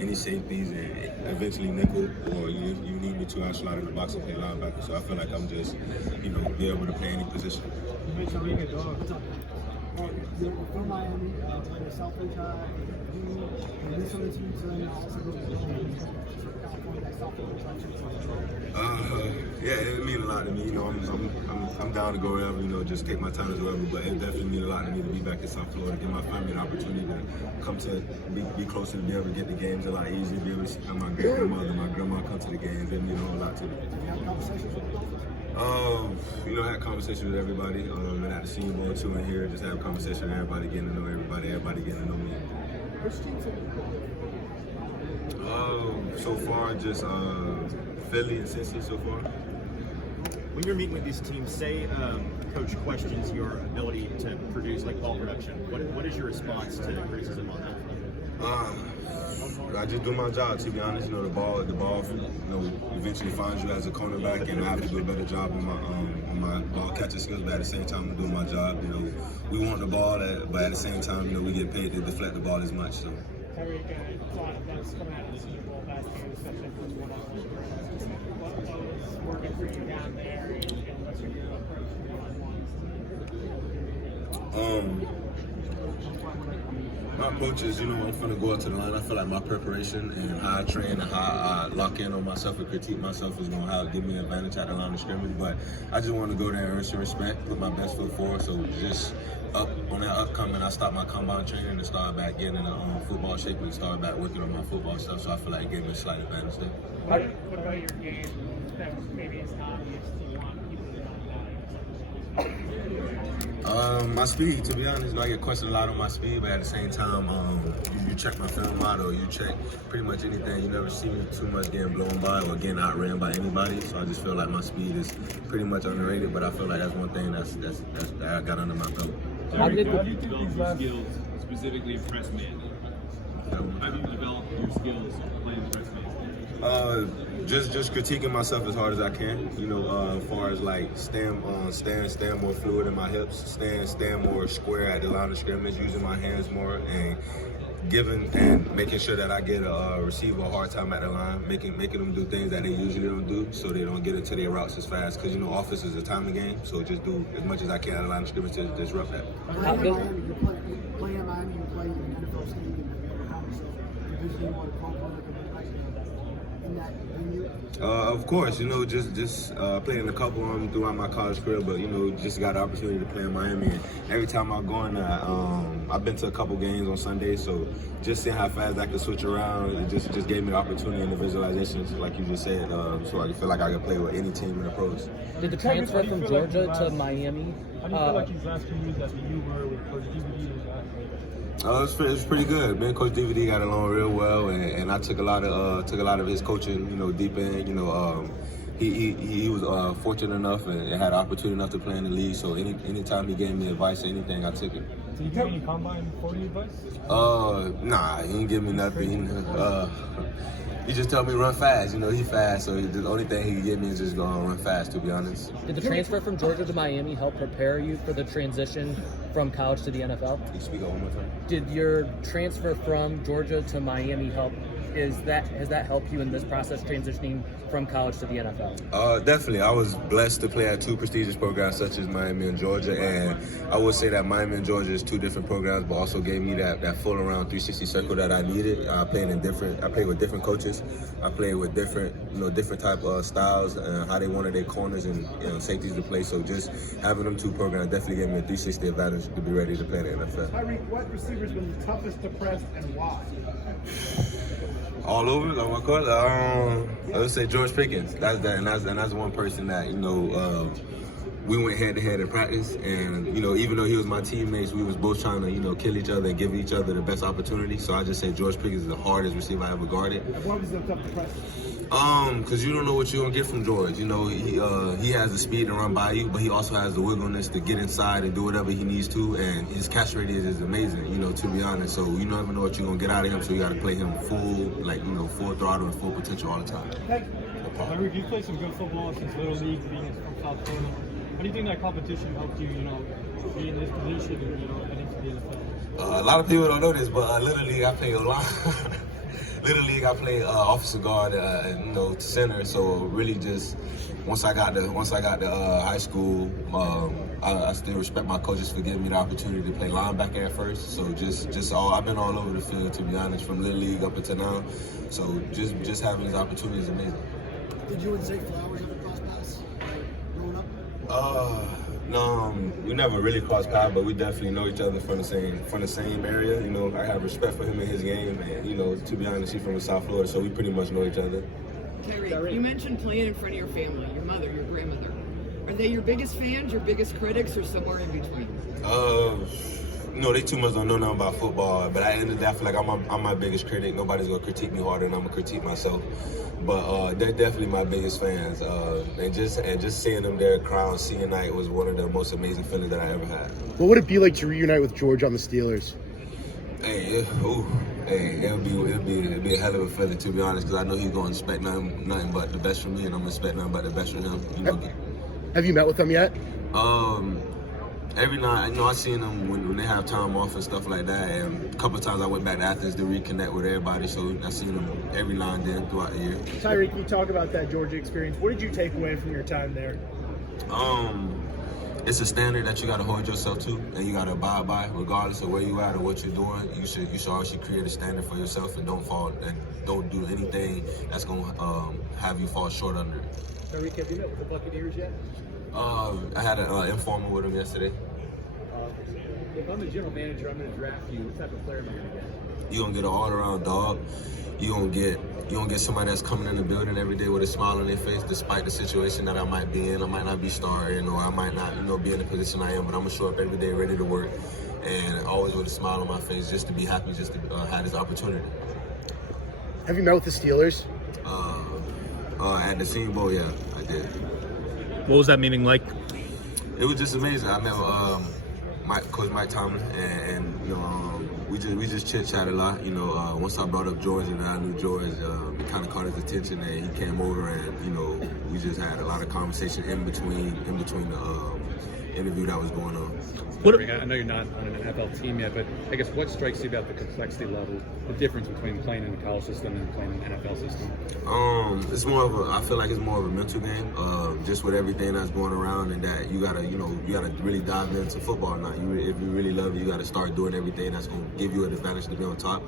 any safeties and eventually nickel, or you need me to, I'll slide in the box and play linebacker. So I feel like I'm just, be able to play any position. You mentioned being a dog. You're from Miami, you're South Florida, you recently to also go to California, South Florida. Yeah, it means a lot to me. I'm down to go wherever, just take my time as well. But it definitely means a lot to me to be back in South Florida, give my family an opportunity to come to be closer, to be able to get the games a lot easier, be able to see my grandmother, my grandma come to the games. It means a lot to me. Have you had conversations with them? I had conversations with everybody, and at the Senior Bowl too, and here, just have conversation with everybody, getting to know everybody getting to know me. Which teams have you played? So far, just Philly and Cincy so far. When you're meeting with these teams, say coach questions your ability to produce like ball production, what is your response to criticism on that? I just do my job, to be honest. The ball, eventually finds you as a cornerback, and I have to do a better job on my ball catching skills. But at the same time, I'm doing my job. We want the ball, but at the same time, we get paid to deflect the ball as much. So. Tyrique, a lot of things coming out of the Senior Bowl last year, especially for one-on-one. What was working for you down there, and what's your new approach to one-on-ones? My approach is, I'm going to go out to the line. I feel like my preparation and how I train and how I lock in on myself and critique myself is going to give me an advantage at the line of scrimmage. But I just want to go there and earn some respect, put my best foot forward. So just on that upcoming, I stopped my combine training and started back getting in a football shape and started back working on my football stuff. So I feel like it gave me a slight advantage there. What about your game that maybe is obvious to you want people to know about? My speed, to be honest, I get questioned a lot on my speed, but at the same time, you check my film out or you check pretty much anything. You never see me too much getting blown by or getting outran by anybody. So I just feel like my speed is pretty much underrated, but I feel like that's one thing that I got under my belt. How do you develop your skills, specifically in press man? How do you develop your skills playing press man? Just critiquing myself as hard as I can. As far as like stand more fluid in my hips, stand more square at the line of scrimmage, using my hands more, and giving and making sure that I get a receiver a hard time at the line, making them do things that they usually don't do, so they don't get into their routes as fast. Because offense is a timing game, so just do as much as I can at the line of scrimmage to disrupt that. Playing in Miami, you play in the NFL City, you usually want to call in that venue. Of course, just playing a couple of them throughout my college career, but just got the opportunity to play in Miami. And every time I go in there, I've been to a couple games on Sundays, so just seeing how fast I can switch around, it just gave me the opportunity and the visualizations, like you just said, so I feel like I can play with any team in the pros. Did the transfer from Georgia to Miami? How do you feel like these last 2 years that you were with Coach DVD? It was pretty good. Me and Coach DVD got along real well, and I took a lot of his coaching, deep in. He was fortunate enough and had opportunity enough to play in the league. So anytime he gave me advice or anything, I took it. Did he give any combine 40 advice? Nah, he didn't give me nothing. He just told me run fast. He fast, so the only thing he can give me is just go run fast, to be honest. Did the transfer from Georgia to Miami help prepare you for the transition from college to the NFL? Can you speak up one more time? Did your transfer from Georgia to Miami help? Has that helped you in this process transitioning from college to the NFL? Definitely. I was blessed to play at 2 prestigious programs such as Miami and Georgia, and I would say that Miami and Georgia is 2 different programs, but also gave me that full around 360 circle that I needed. I played with different coaches. I played with different type of styles and how they wanted their corners and safeties to play. So just having them 2 programs definitely gave me a 360 advantage to be ready to play in the NFL. Tyrique, what receiver's been the toughest to press and why? All over, like my coach. I would say George Pickens. That's one person that we went head to head in practice, and even though he was my teammates, we was both trying to kill each other and give each other the best opportunity. So I just say George Pickens is the hardest receiver I ever guarded. What was the toughest press? Because you don't know what you're gonna get from George. He has the speed to run by you, but he also has the wiggleness to get inside and do whatever he needs to. And his catch rate is amazing. To be honest. So you never know what you're gonna get out of him. So you got to play him full throttle and full potential all the time. Tyrique, you played some good football since Little League, being from South Florida. How do you think that competition helped you, be in this position and into the NFL? A lot of people don't know this, but Little League, I played a lot. Little League, league, I played offensive guard, center. So really, just once I got to high school, I still respect my coaches for giving me the opportunity to play linebacker at first. So I've been all over the field, to be honest, from little league up until now. So just having these opportunities is amazing. Did you and Zay Flowers ever cross paths growing up? No, we never really crossed paths, but we definitely know each other from the same area. You know, I have respect for him and his game, and to be honest, he's from South Florida, so we pretty much know each other. Tyrique, you mentioned playing in front of your family, your mother, your grandmother. Are they your biggest fans, your biggest critics, or somewhere in between? They too much don't know nothing about football. But at the end of the day, I feel like I'm my biggest critic. Nobody's gonna critique me harder than I'm gonna critique myself. But they're definitely my biggest fans. And just seeing them there crowned senior night was one of the most amazing feelings that I ever had. What would it be like to reunite with George on the Steelers? It'll be a hell of a feeling, to be honest, because I know he's gonna expect nothing but the best from me, and I'm gonna expect nothing but the best from him. Have you met with him yet? Every night, I seen them when they have time off and stuff like that. And a couple of times I went back to Athens to reconnect with everybody, so I seen them every now and then throughout the year. Tyrique, you talk about that Georgia experience. What did you take away from your time there? It's a standard that you got to hold yourself to, and you got to abide by, regardless of where you at or what you're doing. You should always create a standard for yourself and don't do anything that's gonna have you fall short under it. Tyrique, have you met with the Buccaneers yet? I had an informal with him yesterday. If I'm the general manager, I'm going to draft you. What type of player am I going to get? You're gonna get an all-around dog. You're gonna get somebody that's coming in the building every day with a smile on their face, despite the situation that I might be in. I might not be starting, or I might not, be in the position I am, but I'm gonna show up every day ready to work, and always with a smile on my face, just to be happy, just to have this opportunity. Have you met with the Steelers? At the Senior Bowl, yeah, I did. What was that meeting like? It was just amazing. I met with Coach Mike Tomlin, and we just chit-chat a lot. Once I brought up George and I knew George, it kind of caught his attention, and he came over, and we just had a lot of conversation in between the interview that was going on. I know you're not on an NFL team yet, but I guess what strikes you about the complexity level, the difference between playing in the college system and playing in the NFL system? It's more of I feel like it's more of a mental game, just with everything that's going around, and that you gotta really dive into football now. If you really love it, you gotta start doing everything that's gonna give you an advantage to be on top.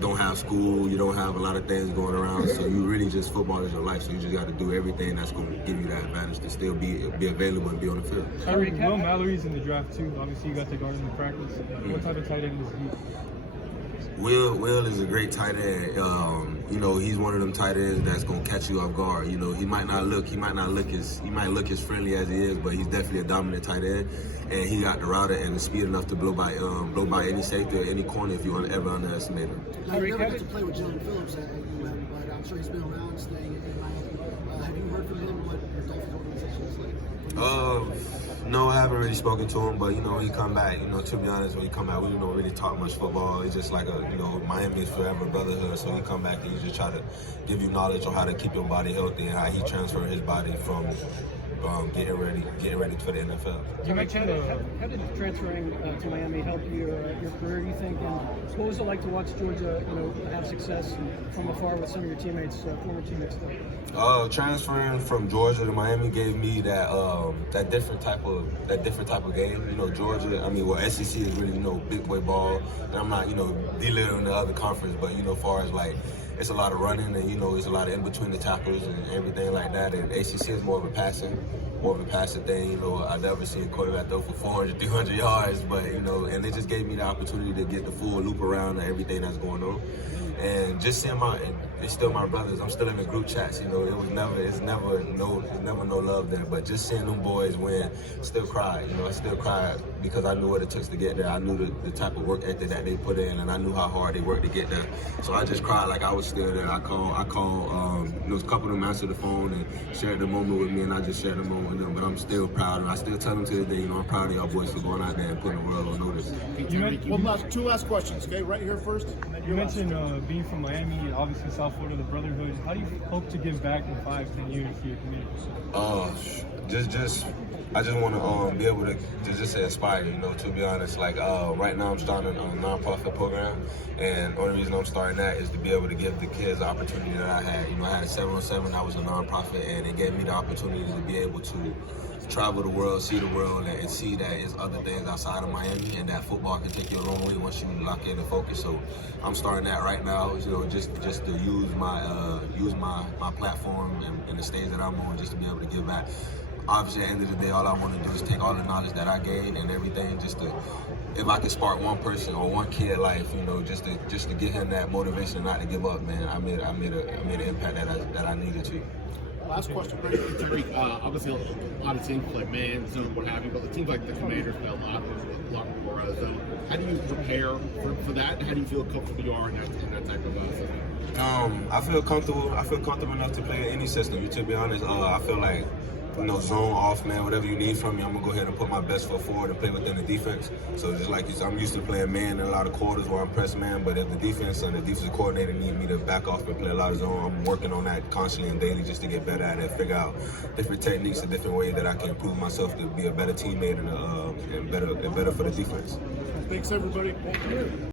Don't have school, you don't have a lot of things going around, so you really just, football is your life, so you just gotta do everything that's gonna give you that advantage to still be available and be on the field. Will Mallory's in the draft too. Obviously, you got to guard him in practice. What type of tight end is he? Will is a great tight end. He's one of them tight ends that's gonna catch you off guard. He might look as friendly as he is, but he's definitely a dominant tight end, and he got the router and the speed enough to blow by any safety or any corner if you ever underestimate him. I never got to play with Jalen Phillips at UM, but I'm sure he's been around, staying in Miami. Have you heard from him what your Dolphins organization is like? No, I haven't really spoken to him, but he come back. To be honest, when he come back, we don't really talk much football. It's just like Miami is forever brotherhood. So he come back and he just try to give you knowledge on how to keep your body healthy and how he transferred his body from getting ready for the NFL. You mentioned how did transferring to Miami help your career, you think? And what was it like to watch Georgia, have success from afar with some of your teammates, former teammates? Transferring from Georgia to Miami gave me that different type of game. Georgia, SEC is really big boy ball, and I'm not belittling the other conference, but as far as like, it's a lot of running, and it's a lot of in between the tackles and everything like that. And ACC is more of a passing thing. I've never seen a quarterback throw for 400, 300 yards, but and it just gave me the opportunity to get the full loop around and everything that's going on. And just seeing it's still my brothers. I'm still in the group chats. It's never no love there. But just seeing them boys win, still cry. I still cry because I knew what it took to get there. I knew the type of work ethic that they put in, and I knew how hard they worked to get there. So I just cried like I was still there. I called. A couple of them answered the phone and shared the moment with me, and I just shared the moment with them. But I'm still proud, and I still tell them to this day, I'm proud of y'all boys for going out there and putting the world on notice. Two last questions, okay? Right here first. You mentioned being from Miami and obviously South Florida, the brotherhood. How do you hope to give back in 5-10 years to your community? I just want to be able to just inspire fire. You know, to be honest, like right now I'm starting a nonprofit program, and the only reason I'm starting that is to be able to give the kids the opportunity that I had. You know, I had a 7-on-7 that was a nonprofit, and it gave me the opportunity to be able to travel the world, see the world, and see that there's other things outside of Miami, and that football can take you a long way once you lock in and focus. So I'm starting that right now, you know, just to use my platform and the stage that I'm on, just to be able to give back. Obviously, at the end of the day, all I want to do is take all the knowledge that I gained and everything, just to, if I can spark one person or one kid life, you know, just to give him that motivation not to give up, man. I made an impact that I needed to. Last question, Tyrique. Obviously, a lot of teams play man, zone, what have you, but it seems like the Commanders play a lot more zone. How do you prepare for that? How do you feel comfortable you are in that type of system? I feel comfortable enough to play in any system. To be honest, I feel like, you know, zone, off, man, whatever you need from me, I'm gonna go ahead and put my best foot forward and play within the defense. So just like I'm used to playing man in a lot of quarters where I'm press man, but if the defense and the defensive coordinator need me to back off and play a lot of zone, I'm working on that constantly and daily just to get better at it, figure out different techniques and different ways that I can improve myself to be a better teammate and better for the defense. Thanks, everybody.